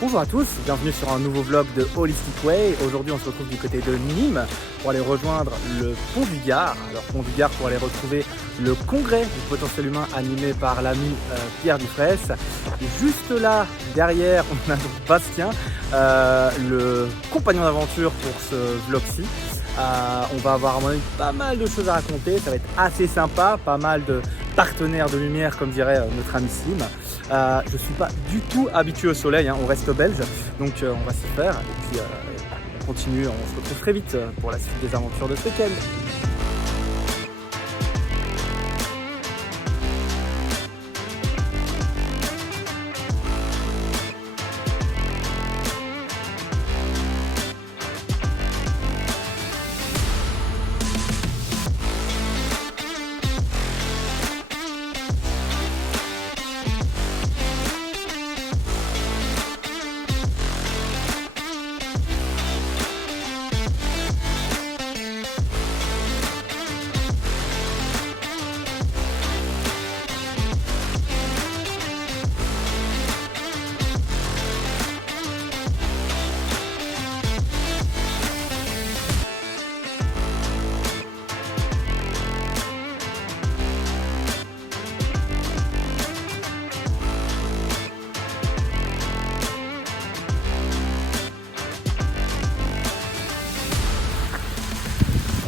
Bonjour à tous, bienvenue sur un nouveau vlog de Holistic Way. Aujourd'hui on se retrouve du côté de Nîmes pour aller rejoindre le Pont du Gard. Alors Pont du Gard pour aller retrouver le congrès du potentiel humain animé par l'ami Pierre Dufraisse. Et juste là, derrière, on a donc Bastien, le compagnon d'aventure pour ce vlog-ci. On va avoir à mon avis pas mal de choses à raconter, ça va être assez sympa, pas mal de partenaires de lumière comme dirait notre ami Slim. Je ne suis pas du tout habitué au soleil, on reste belge, donc on va s'y faire et puis on continue, on se retrouve très vite pour la suite des aventures de ce week-end.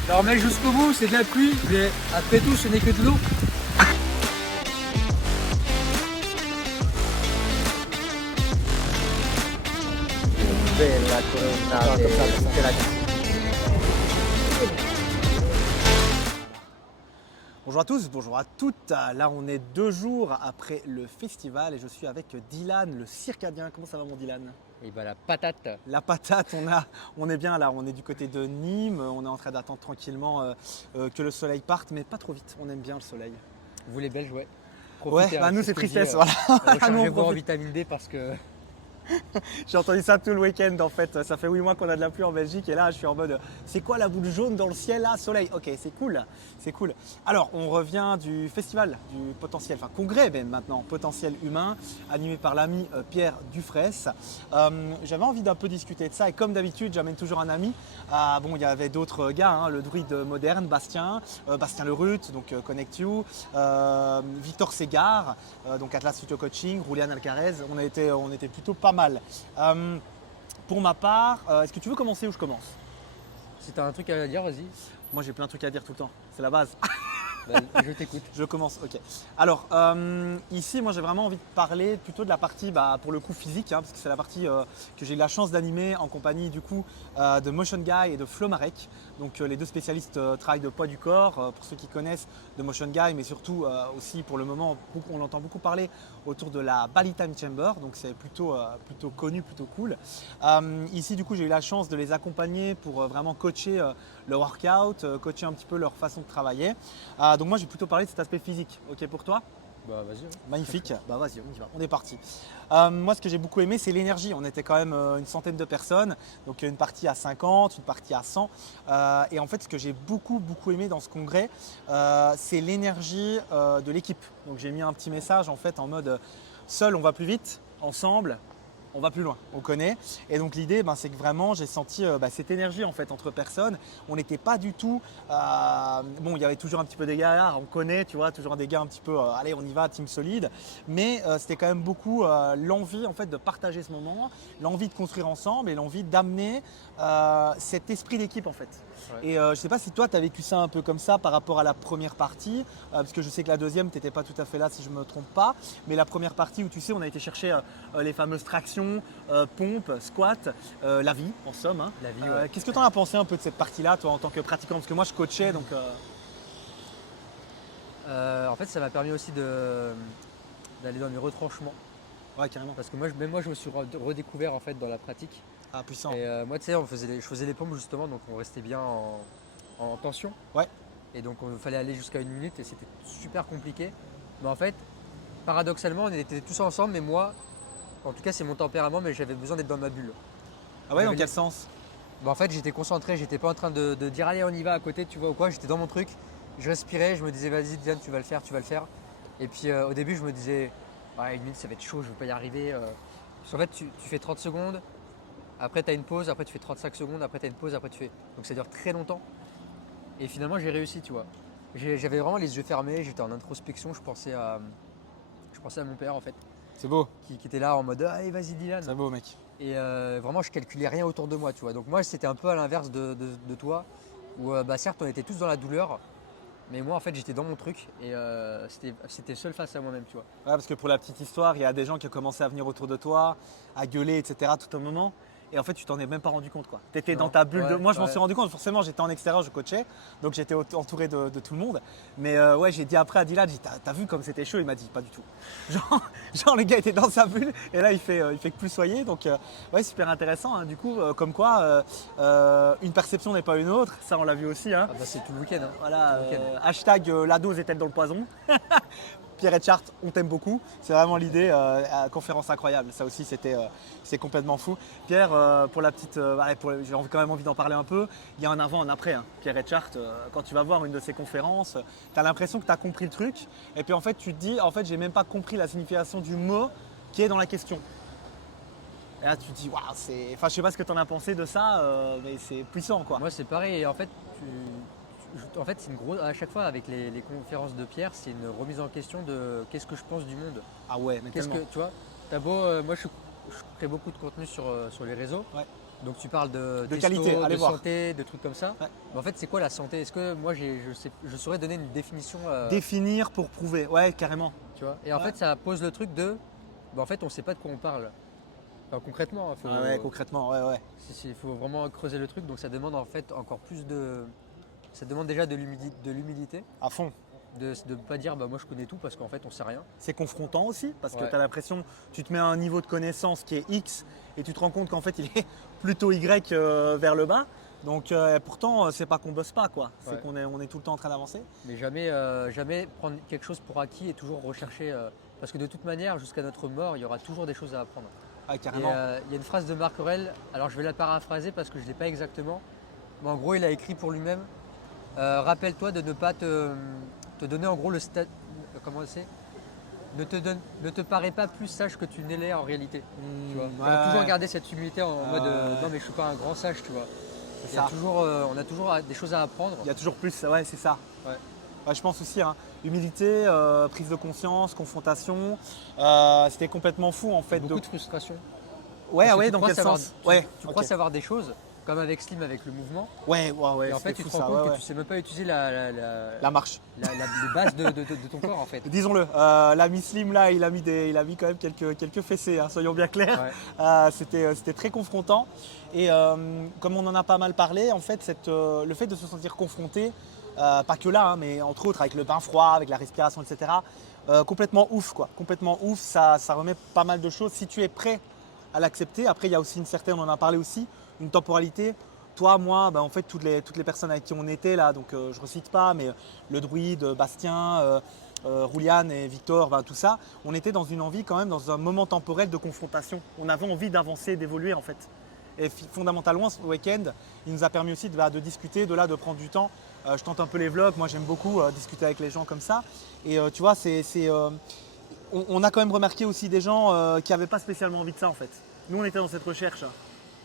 Alors mec, jusqu'au bout, c'est de la pluie, mais après tout, ce n'est que de l'eau. Bonjour à tous, bonjour à toutes. Là on est 2 jours après le festival et je suis avec Dylan, le circadien. Comment ça va mon Dylan? Et bah la patate. La patate, on est bien là, on est du côté de Nîmes, on est en train d'attendre tranquillement que le soleil parte, mais pas trop vite, on aime bien le soleil. Vous les Belges, ouais. Ouais, Profitez, bah nous ce c'est que je tristesse, dis, voilà. Nous, on rechargez-vous en profite. vitamine D parce que J'ai entendu ça tout le week-end en fait, ça fait 8 mois qu'on a de la pluie en Belgique et là je suis en mode c'est quoi la boule jaune dans le ciel là, soleil, ok c'est cool, c'est cool. Alors on revient du festival du potentiel, enfin congrès même maintenant, potentiel humain, animé par l'ami Pierre Dufraisse. J'avais envie d'un peu discuter de ça et comme d'habitude j'amène toujours un ami. Bon il y avait d'autres gars, le druide moderne, Bastien Lerut, donc Connect You, Victor Segar, donc Atlas Studio Coaching, Julian Alcarez, on était plutôt pas mal. Pour ma part, est-ce que tu veux commencer ou je commence? si t'as un truc à dire, vas-y. Moi j'ai plein de trucs à dire tout le temps, c'est la base. Je t'écoute. Je commence, ok. Alors ici moi j'ai vraiment envie de parler plutôt de la partie pour le coup physique, parce que c'est la partie que j'ai eu la chance d'animer en compagnie du coup de Motion Guy et de Flo Marek. Donc les deux spécialistes travail de poids du corps, pour ceux qui connaissent de Motion Guy, mais surtout aussi pour le moment on entend beaucoup parler autour de la Bali Time Chamber, donc c'est plutôt connu, plutôt cool. Ici du coup j'ai eu la chance de les accompagner pour vraiment coacher le workout, coacher un petit peu leur façon de travailler. Donc moi je vais plutôt parler de cet aspect physique, ok pour toi? Bah vas-y. Ouais. Magnifique, bah vas-y on y va, on est parti. Moi ce que j'ai beaucoup aimé c'est l'énergie, on était quand même une centaine de personnes, donc une partie à 50, une partie à 100 et en fait ce que j'ai beaucoup aimé dans ce congrès c'est l'énergie de l'équipe. Donc j'ai mis un petit message en fait en mode seul on va plus vite, ensemble on va plus loin, on connaît. Et donc l'idée, c'est que vraiment j'ai senti cette énergie en fait entre personnes. On n'était pas du tout. Bon, il y avait toujours un petit peu des gars, on connaît, tu vois, toujours des gars un petit peu. Allez, on y va, team solide. Mais c'était quand même beaucoup l'envie en fait de partager ce moment, l'envie de construire ensemble et l'envie d'amener cet esprit d'équipe en fait. Ouais. Et je ne sais pas si toi tu as vécu ça un peu comme ça par rapport à la première partie, parce que je sais que la deuxième tu n'étais pas tout à fait là si je ne me trompe pas. Mais la première partie où tu sais on a été chercher les fameuses tractions. Pompe, squat, la vie en somme. La vie, ouais. Qu'est-ce que tu en as pensé un peu de cette partie-là, toi, en tant que pratiquant? Parce que moi, je coachais, donc. En fait, ça m'a permis aussi d'aller dans les retranchements. Ouais, carrément. Parce que même moi, je me suis redécouvert en fait dans la pratique. Ah, puissant. Et moi, tu sais, je faisais les pompes justement, donc on restait bien en tension. Ouais. Et donc, il fallait aller jusqu'à 1 minute et c'était super compliqué. Mais en fait, paradoxalement, on était tous ensemble, mais moi, en tout cas, c'est mon tempérament, mais j'avais besoin d'être dans ma bulle. Ah ouais, dans quel sens? En fait, j'étais concentré, j'étais pas en train de dire allez, on y va à côté, tu vois ou quoi. J'étais dans mon truc, je respirais, je me disais vas-y, Diane, tu vas le faire, tu vas le faire. Et puis au début, je me disais 1 minute, ça va être chaud, je vais pas y arriver. Parce qu'en fait, tu fais 30 secondes, après tu as une pause, après tu fais 35 secondes, après tu as une pause, après tu fais. Donc ça dure très longtemps. Et finalement, j'ai réussi, tu vois. J'avais vraiment les yeux fermés, j'étais en introspection, je pensais à mon père en fait, C'est beau, qui était là en mode allez, vas-y, Dylan. c'est beau, mec. Et vraiment, je calculais rien autour de moi, tu vois. Donc moi, c'était un peu à l'inverse de toi, où bah, certes, on était tous dans la douleur, mais moi, en fait, j'étais dans mon truc et c'était seul face à moi-même, tu vois. Ouais, parce que pour la petite histoire, il y a des gens qui ont commencé à venir autour de toi, à gueuler, etc. tout un moment. Et en fait, tu t'en es même pas rendu compte, quoi. Tu étais dans Non. ta bulle de. Ouais, Moi, je m'en ouais. suis rendu compte, forcément, j'étais en extérieur, je coachais, donc j'étais entouré de tout le monde. Mais ouais, j'ai dit après à Dylan, j'ai dit, t'as vu comme c'était chaud? Il m'a dit, pas du tout. Genre, le gars était dans sa bulle, et là, il fait que plus soyer. Donc, ouais, super intéressant, hein. Du coup, comme quoi, une perception n'est pas une autre, ça, on l'a vu aussi, hein. Ah bah, c'est tout le week-end, hein. Voilà, Tout le week-end. hashtag la dose est-elle dans le poison? Pierre Etchart, on t'aime beaucoup. C'est vraiment l'idée. Conférence incroyable. Ça aussi, c'est complètement fou. Pierre, pour la petite, j'ai quand même envie d'en parler un peu. Il y a un avant, un après. Hein. Pierre Etchart, quand tu vas voir une de ses conférences, tu as l'impression que tu as compris le truc. Et puis en fait, tu te dis, en fait, j'ai même pas compris la signification du mot qui est dans la question. Et là, tu te dis, waouh, c'est. Enfin, je sais pas ce que tu en as pensé de ça, mais c'est puissant, quoi. Moi, c'est pareil. Et en fait, c'est une grosse. À chaque fois, avec les conférences de Pierre, c'est une remise en question de qu'est-ce que je pense du monde. Ah ouais, mais Qu'est-ce tellement. que tu vois, t'as beau, moi, je crée beaucoup de contenu sur les réseaux. Ouais. Donc tu parles de testo, qualité, allez de voir. santé, de trucs comme ça. Ouais. Mais en fait, c'est quoi la santé? Est-ce que moi, je saurais donner une définition, Définir pour prouver. Ouais, carrément. tu vois? Et en Ouais. fait, ça pose le truc de, bah, en fait, on ne sait pas de quoi on parle. Enfin, concrètement, Ah ouais, concrètement, ouais, ouais. il faut vraiment creuser le truc. Donc ça demande en fait encore plus de, ça demande déjà de l'humilité, À fond. de ne pas dire, bah moi je connais tout parce qu'en fait on sait rien. C'est confrontant aussi parce que Ouais. tu as l'impression, tu te mets à un niveau de connaissance qui est X et tu te rends compte qu'en fait il est plutôt Y vers le bas. Donc pourtant, c'est pas qu'on bosse pas, quoi. C'est Ouais. qu'on est tout le temps en train d'avancer. Mais jamais prendre quelque chose pour acquis et toujours rechercher. Parce que de toute manière, jusqu'à notre mort, il y aura toujours des choses à apprendre. Ah, Et carrément. il y a une phrase de Marc Aurèle, alors je vais la paraphraser parce que je ne l'ai pas exactement. Mais en gros, il a écrit pour lui-même, rappelle-toi de ne pas te donner en gros le stade. Comment c'est, ne te paraît pas plus sage que tu n'es l'es en réalité. Tu vois. Genre, toujours garder cette humilité en mode non mais je suis pas un grand sage, tu vois. C'est Il y a ça. toujours, on a toujours des choses à apprendre. Il y a toujours plus, ouais, c'est ça. Ouais. Ouais, je pense aussi, hein. Humilité, prise de conscience, confrontation. C'était complètement fou en fait. Beaucoup de frustration. Ouais, Parce que ouais, tu dans crois quel savoir- sens? Tu, Ouais, tu ok. crois savoir des choses, comme avec Slim, avec le mouvement. Ouais, ouais, Et en fait, c'était tu te fou, rends ça, compte ouais, que ouais. tu sais même pas utiliser la La marche. les bases de ton corps en fait. Disons-le, l'ami Slim là, il a mis quand même quelques fessées, hein, soyons bien clairs. Ouais. C'était très confrontant. Et comme on en a pas mal parlé, en fait, le fait de se sentir confronté, pas que là, hein, mais entre autres avec le bain froid, avec la respiration, etc. Complètement ouf, quoi. Complètement ouf, ça remet pas mal de choses. Si tu es prêt à l'accepter, après il y a aussi une certaine, on en a parlé aussi, une temporalité. Toi, moi, en fait, toutes les personnes avec qui on était là, donc je ne recite pas, mais le druide, Bastien, Rouliane et Victor, tout ça, on était dans une envie quand même, dans un moment temporel de confrontation. On avait envie d'avancer, d'évoluer en fait. Et fondamentalement, ce week-end, il nous a permis aussi de discuter, de prendre du temps. Je tente un peu les vlogs, moi j'aime beaucoup discuter avec les gens comme ça. Et tu vois, on a quand même remarqué aussi des gens qui n'avaient pas spécialement envie de ça en fait. Nous, on était dans cette recherche.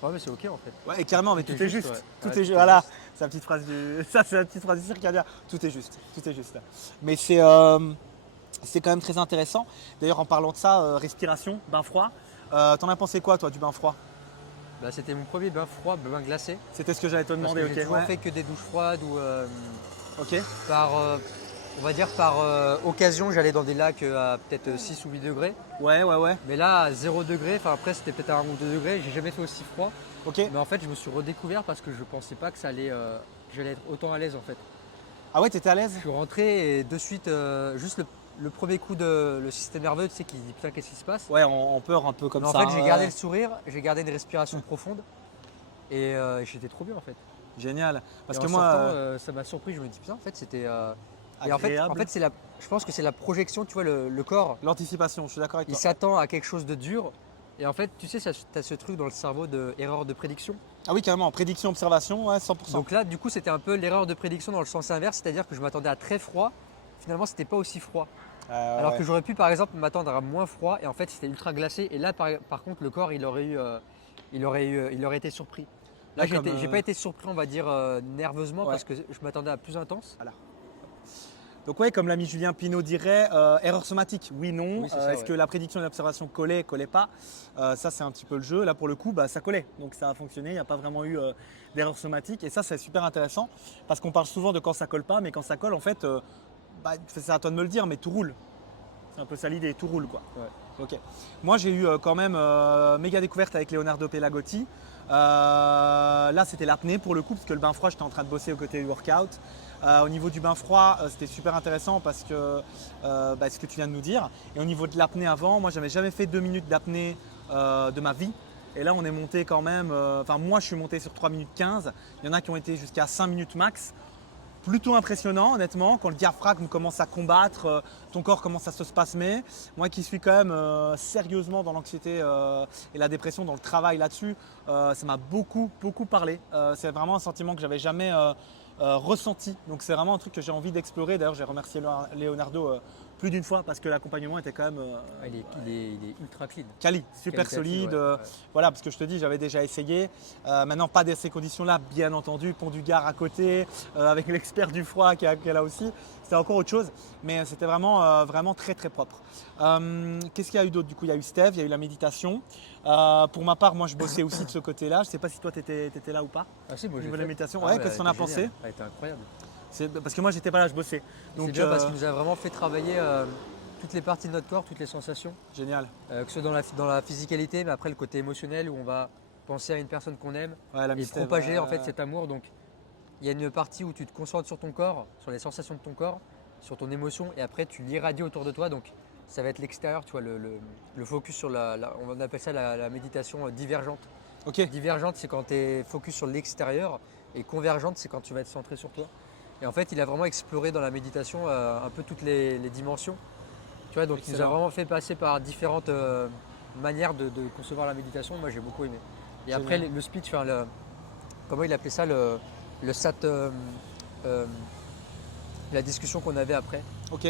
Ouais, mais c'est ok en fait. Ouais, et carrément, mais Tout tout est est juste, juste. ouais. Tout Ouais, est tout juste. est Voilà, juste. c'est la petite phrase c'est la petite phrase du circadien. Tout est juste. Tout est juste. Mais c'est quand même très intéressant. D'ailleurs, en parlant de ça, respiration, bain froid. T'en as pensé quoi, toi, du bain froid? Bah, c'était mon premier bain froid, bain glacé. C'était ce que j'allais te Parce demander, que j'ai ok. toujours Ouais. fait que des douches froides ou Ok. on va dire par occasion, j'allais dans des lacs à peut-être 6 ou 8 degrés. Ouais, ouais, ouais. Mais là, à 0 degré, enfin après c'était peut-être à 1 ou 2 degrés, j'ai jamais fait aussi froid. Ok. Mais en fait, je me suis redécouvert parce que je pensais pas que j'allais être autant à l'aise en fait. Ah ouais, t'étais à l'aise? Je suis rentré et de suite, juste le premier coup de le système nerveux, tu sais, qui dit putain, qu'est-ce qui se passe? Ouais, en peur un peu comme Mais en ça. fait, j'ai gardé le sourire, j'ai gardé une respiration profonde et j'étais trop bien en fait. Génial. Parce Et que en moi, sortant, ça m'a surpris, je me dis putain, en fait, c'était. Et en fait, agréable. je pense que c'est la projection, tu vois, le corps, L'anticipation, je suis d'accord avec il toi. s'attend à quelque chose de dur. Et en fait, tu sais, tu as ce truc dans le cerveau de erreur de prédiction. Ah oui, carrément. Prédiction, observation, ouais, 100%. Donc là, du coup, c'était un peu l'erreur de prédiction dans le sens inverse, c'est-à-dire que je m'attendais à très froid. Finalement, c'était pas aussi froid. Alors Ouais. que j'aurais pu par exemple m'attendre à moins froid et en fait c'était ultra glacé. Et là par contre le corps il aurait été surpris. Là Ouais, comme, j'ai pas été surpris on va dire nerveusement ouais, parce que je m'attendais à plus intense. voilà. Donc ouais, comme l'ami Julien Pinault dirait, erreur somatique, oui, non. Oui c'est ça Est-ce ouais. que la prédiction et l'observation collait pas? Ça c'est un petit peu le jeu. Là pour le coup, bah, ça collait. Donc ça a fonctionné, il n'y a pas vraiment eu d'erreur somatique. Et ça c'est super intéressant parce qu'on parle souvent de quand ça colle pas, mais quand ça colle en fait, bah, c'est à toi de me le dire, mais tout roule. C'est un peu ça l'idée, tout roule quoi. Ouais. Ok. Moi j'ai eu quand même méga découverte avec Leonardo Pelagotti. Là c'était l'apnée pour le coup, parce que le bain froid j'étais en train de bosser au côté du workout. Au niveau du bain froid, c'était super intéressant parce que ce que tu viens de nous dire. Et au niveau de l'apnée avant, moi j'avais jamais fait 2 minutes d'apnée de ma vie. Et là on est monté quand même, enfin moi je suis monté sur 3 minutes 15. Il y en a qui ont été jusqu'à 5 minutes max. Plutôt impressionnant honnêtement, quand le diaphragme commence à combattre, ton corps commence à se spasmer. Moi qui suis quand même sérieusement dans l'anxiété et la dépression, dans le travail là-dessus, ça m'a beaucoup parlé. C'est vraiment un sentiment que j'avais jamais ressenti. Donc c'est vraiment un truc que j'ai envie d'explorer. D'ailleurs j'ai remercié Leonardo plus d'une fois parce que l'accompagnement était quand même Ah, il est ultra clean. quali, super Qualitatif, solide. ouais, ouais. Voilà, parce que je te dis, j'avais déjà essayé. Maintenant, pas dans ces conditions-là, bien entendu. Pont du Gard à côté, avec l'expert du froid qui est là aussi. C'était encore autre chose, mais c'était vraiment très propre. Qu'est-ce qu'il y a eu d'autre? Du coup, il y a eu Steve, il y a eu la méditation. Pour ma part, moi, je bossais aussi de ce côté-là. Je ne sais pas si toi, tu étais là ou pas. Ah si Au moi j'ai niveau de la fait. méditation, Ah, ouais, ouais, qu'est-ce elle que tu en était as pensé? géniale. Elle était incroyable. Parce que moi, j'étais pas là, je bossais. C'est Donc, bien parce qu'il nous a vraiment fait travailler toutes les parties de notre corps, toutes les sensations. génial. Que ce soit dans la physicalité, mais après le côté émotionnel où on va penser à une personne qu'on aime Ouais, l'ami et Steve. propager en fait cet amour. Donc il y a une partie où tu te concentres sur ton corps, sur les sensations de ton corps, sur ton émotion et après tu l'irradies autour de toi. Donc ça va être l'extérieur, tu vois, le focus sur on appelle ça la méditation divergente. Ok, Divergente, c'est quand tu es focus sur l'extérieur et convergente, c'est quand tu vas être centré sur toi. Et en fait, il a vraiment exploré dans la méditation un peu toutes les dimensions. Tu vois, donc il nous a excellent. vraiment fait passer par différentes manières de concevoir la méditation. Moi, j'ai beaucoup aimé. Et Génial. après, le speech, enfin, comment il appelait ça, le sat, la discussion qu'on avait après. Ok.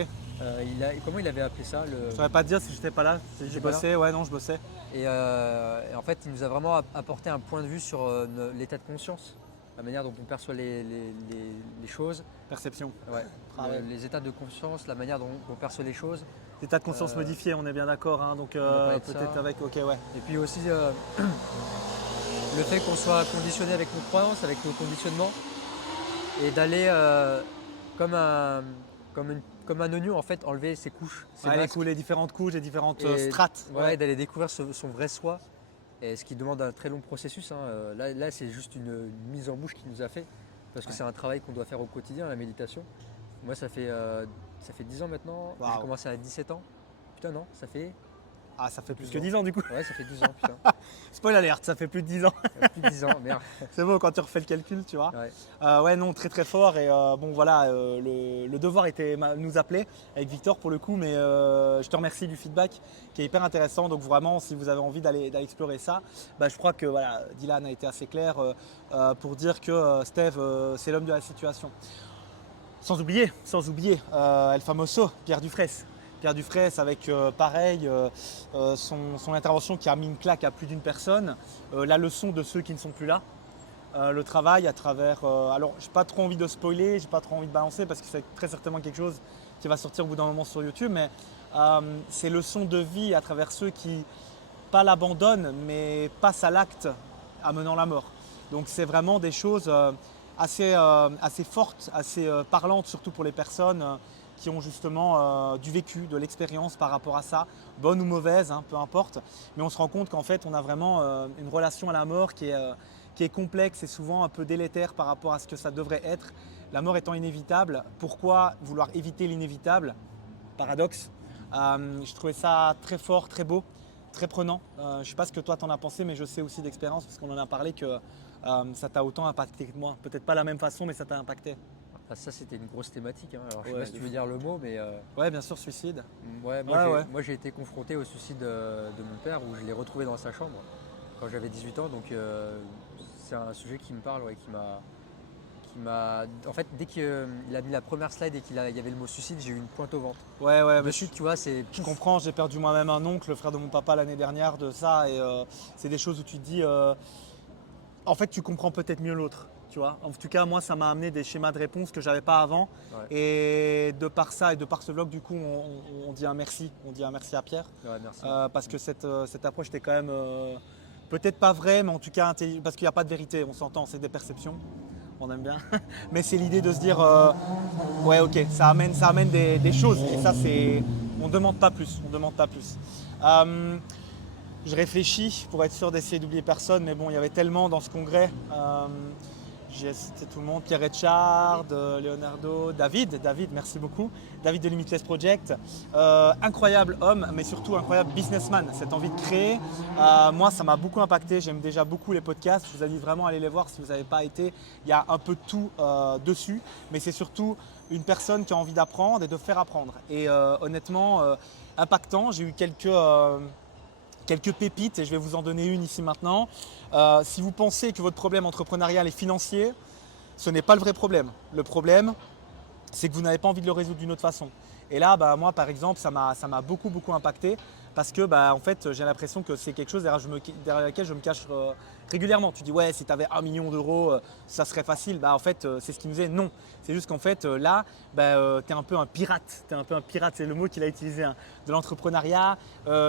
Comment il avait appelé ça Je saurais pas te dire si j'étais pas là. Si je T'étais pas là bossais, ouais, non, je bossais. et en fait, il nous a vraiment apporté un point de vue sur l'état de conscience, la manière dont on perçoit les choses, Perception. ouais. Ah ouais. Les états de conscience, la manière dont on perçoit les choses. État de conscience Euh, modifié, on est bien d'accord. Hein, donc on a parlé de peut-être ça. avec. Ok, ouais. Et puis aussi le fait qu'on soit conditionné avec nos croyances, avec nos conditionnements, et d'aller comme un oignon en fait, enlever ses couches, ses Ouais, masques, les différentes couches, les différentes et strates. ouais, d'aller découvrir son vrai soi. Et ce qui demande un très long processus. Hein. Là, c'est juste une mise en bouche qu'il nous a fait, parce que Ouais. c'est un travail qu'on doit faire au quotidien, la méditation. Moi, ça fait 10 ans maintenant. Waouh. J'ai commencé à 17 ans. Putain, non, ça fait. Ah, ça fait plus 12 que ans. 10 ans du coup. Ouais, ça fait 12 ans, putain. Spoil alerte, ça fait plus de 10 ans. Plus de 10 ans, merde. C'est beau quand tu refais le calcul, tu vois. Ouais. Ouais, non, très fort. Et bon, voilà, le devoir était nous appeler avec Victor pour le coup, mais je te remercie du feedback qui est hyper intéressant. Donc vraiment, si vous avez envie d'aller explorer ça, bah, je crois que voilà, Dylan a été assez clair pour dire que Steve, c'est l'homme de la situation. Sans oublier, El Famoso, Pierre Dufresne. Pierre Dufresne avec pareil son intervention qui a mis une claque à plus d'une personne, la leçon de ceux qui ne sont plus là, le travail à travers. Alors, j'ai pas trop envie de spoiler, j'ai pas trop envie de balancer parce que c'est très certainement quelque chose qui va sortir au bout d'un moment sur YouTube, mais ces leçons de vie à travers ceux qui pas l'abandonnent, mais passent à l'acte amenant la mort. Donc, c'est vraiment des choses assez fortes, assez parlantes, surtout pour les personnes qui ont justement du vécu, de l'expérience par rapport à ça, bonne ou mauvaise, hein, peu importe. Mais on se rend compte qu'en fait, on a vraiment une relation à la mort qui est complexe et souvent un peu délétère par rapport à ce que ça devrait être. La mort étant inévitable, pourquoi vouloir éviter l'inévitable? Paradoxe. Je trouvais ça très fort, très beau, très prenant. Je ne sais pas ce que toi t'en as pensé, mais je sais aussi d'expérience parce qu'on en a parlé que ça t'a autant impacté que moi. Peut-être pas la même façon, mais ça t'a impacté. Enfin, ça, c'était une grosse thématique. Hein. Alors, je sais Ouais, pas si tu veux dire le mot, mais Ouais, bien sûr, suicide. ouais, Ouais. moi, j'ai été confronté au suicide de mon père où je l'ai retrouvé dans sa chambre quand j'avais 18 ans. Donc, c'est un sujet qui me parle, ouais, En fait, dès qu'il a mis la première slide et il y avait le mot suicide, j'ai eu une pointe au ventre. Ouais, De mais suite, tu vois, c'est. je comprends, j'ai perdu moi-même un oncle, le frère de mon papa l'année dernière de ça. Et c'est des choses où tu te dis, en fait, tu comprends peut-être mieux l'autre. Tu vois. En tout cas, moi, ça m'a amené des schémas de réponse que j'avais pas avant. Ouais. Et de par ça et de par ce vlog, du coup, on dit un merci. On dit un merci à Pierre. Ouais, merci. Parce que cette approche était quand même peut-être pas vraie, mais en tout cas parce qu'il n'y a pas de vérité, on s'entend, c'est des perceptions, on aime bien. Mais c'est l'idée de se dire, ouais ok, ça amène des choses, et ça c'est, on ne demande pas plus, on demande pas plus. Je réfléchis pour être sûr d'essayer d'oublier personne, mais bon, il y avait tellement dans ce congrès. J'ai cité tout le monde, Pierre Richard, Leonardo, David, merci beaucoup. David de Limitless Project. Incroyable homme, mais surtout incroyable businessman. Cette envie de créer, moi ça m'a beaucoup impacté. J'aime déjà beaucoup les podcasts. Je vous invite vraiment à aller les voir si vous n'avez pas été. Il y a un peu de tout dessus, mais c'est surtout une personne qui a envie d'apprendre et de faire apprendre. Et honnêtement, impactant. J'ai eu quelques pépites et je vais vous en donner une ici maintenant. Si vous pensez que votre problème entrepreneurial est financier, ce n'est pas le vrai problème. Le problème, c'est que vous n'avez pas envie de le résoudre d'une autre façon. Et là, moi par exemple, ça m'a beaucoup impacté parce que en fait, j'ai l'impression que c'est quelque chose derrière lequel je me cache régulièrement. Tu dis ouais, si tu avais 1 million d'euros, ça serait facile. En fait, c'est ce qui me disait non. C'est juste qu'en fait, là, tu es un peu un pirate. C'est le mot qu'il a utilisé, hein, de l'entrepreneuriat.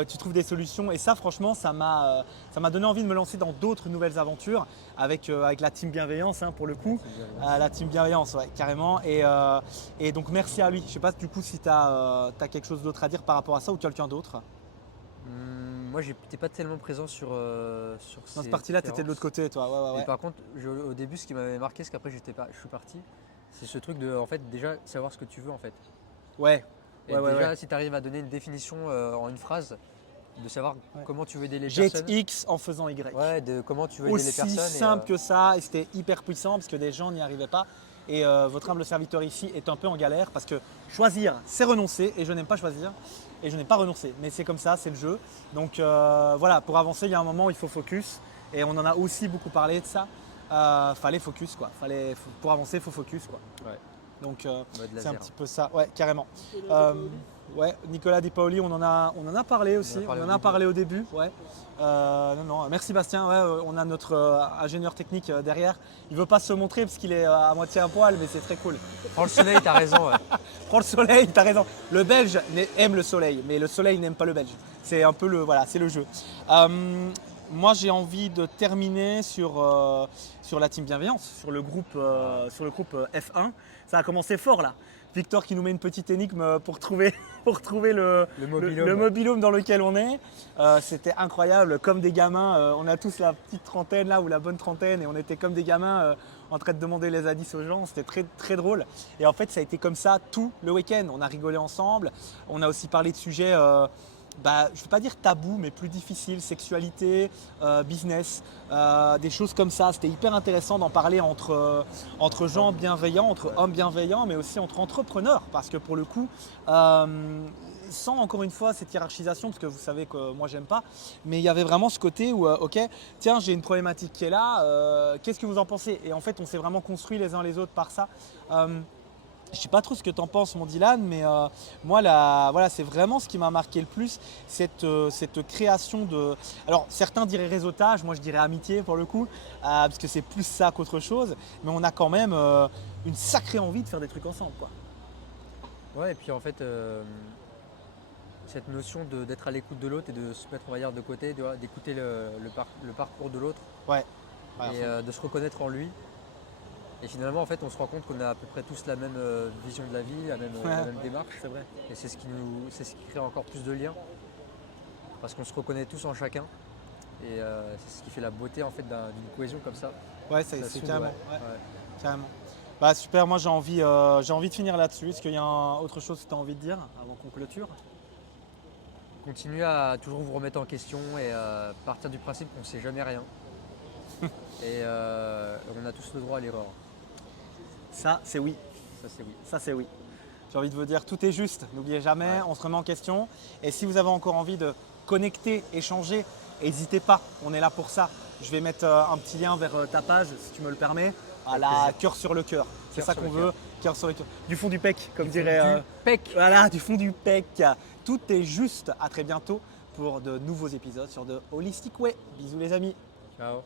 Tu trouves des solutions et ça, franchement, ça m'a donné envie de me lancer dans d'autres nouvelles aventures avec la team bienveillance, hein, pour le coup. La team bienveillance, ouais, carrément. Et donc, merci à lui. Je ne sais pas du coup si tu as quelque chose d'autre à dire par rapport à ça ou quelqu'un d'autre. Moi, j'étais pas tellement présent sur Dans cette partie-là, tu étais de l'autre côté, toi. Ouais. Et par contre, au début, ce qui m'avait marqué, c'est qu'après, je suis parti. C'est ce truc de, en fait, déjà savoir ce que tu veux, en fait. Ouais. Et déjà, si tu arrives à donner une définition en une phrase, de savoir comment tu veux aider les personnes. J'ai X en faisant Y. Ouais, de comment tu veux aider les personnes. Aussi simple que ça, et c'était hyper puissant parce que des gens n'y arrivaient pas. Et votre humble serviteur ici est un peu en galère parce que choisir, c'est renoncer. Et je n'aime pas choisir. Et je n'ai pas renoncé. Mais c'est comme ça, c'est le jeu. Donc voilà, pour avancer, il y a un moment où il faut focus. Et on en a aussi beaucoup parlé de ça. Fallait focus, quoi. Pour avancer, il faut focus, quoi. Ouais. Donc c'est un petit peu ça. Ouais, carrément. Ouais, Nicolas Di Paoli, on en a parlé aussi. On en a parlé au début. Ouais. Non. Merci Bastien. Ouais, on a notre ingénieur technique derrière. Il veut pas se montrer parce qu'il est à moitié à poil, mais c'est très cool. Prends le soleil, t'as raison. Ouais. Prends le soleil, t'as raison. Le Belge aime le soleil, mais le soleil n'aime pas le Belge. C'est un peu c'est le jeu. Moi, j'ai envie de terminer sur la team bienveillance, sur le groupe F1. Ça a commencé fort là. Victor qui nous met une petite énigme pour trouver le mobil-home dans lequel on est. C'était incroyable, comme des gamins. On a tous la petite trentaine là ou la bonne trentaine et on était comme des gamins en train de demander les indices aux gens. C'était très, très drôle. Et en fait, ça a été comme ça tout le week-end. On a rigolé ensemble. On a aussi parlé de sujets je ne veux pas dire tabou, mais plus difficile, sexualité, business, des choses comme ça. C'était hyper intéressant d'en parler entre gens bienveillants, entre hommes bienveillants, mais aussi entre entrepreneurs. Parce que pour le coup, sans encore une fois cette hiérarchisation, parce que vous savez que moi j'aime pas, mais il y avait vraiment ce côté où, ok, tiens, j'ai une problématique qui est là, qu'est-ce que vous en pensez? Et en fait, on s'est vraiment construit les uns les autres par ça. Je ne sais pas trop ce que tu en penses, mon Dylan, mais moi, c'est vraiment ce qui m'a marqué le plus, cette création de… Alors, certains diraient réseautage, moi je dirais amitié pour le coup, parce que c'est plus ça qu'autre chose, mais on a quand même une sacrée envie de faire des trucs ensemble, quoi. Ouais, et puis en fait, cette notion d'être à l'écoute de l'autre et de se mettre, on va dire, de côté, d'écouter le parcours de l'autre, ouais, et de se reconnaître en lui. Et finalement, en fait, on se rend compte qu'on a à peu près tous la même vision de la vie, la même démarche. C'est vrai. Et c'est ce qui crée encore plus de liens, parce qu'on se reconnaît tous en chacun. Et c'est ce qui fait la beauté en fait d'une cohésion comme ça. Ouais, c'est carrément. Ouais. Carrément. Super, moi j'ai envie de finir là-dessus. Est-ce qu'il y a autre chose que tu as envie de dire avant qu'on clôture? Continuez à toujours vous remettre en question et partir du principe qu'on ne sait jamais rien. Et on a tous le droit à l'erreur. Ça, c'est oui. Ça, c'est oui. J'ai envie de vous dire, tout est juste. N'oubliez jamais, on se remet en question. Et si vous avez encore envie de connecter, échanger, n'hésitez pas. On est là pour ça. Je vais mettre un petit lien vers ta page, si tu me le permets. Voilà, cœur sur le cœur. C'est Cœur ça sur qu'on le veut, cœur. cœur sur le cœur. Du fond du pec, comme Du dirait. fond du pec. Voilà, du fond du pec. Tout est juste. À très bientôt pour de nouveaux épisodes sur The Holistic Way. Bisous les amis. Ciao.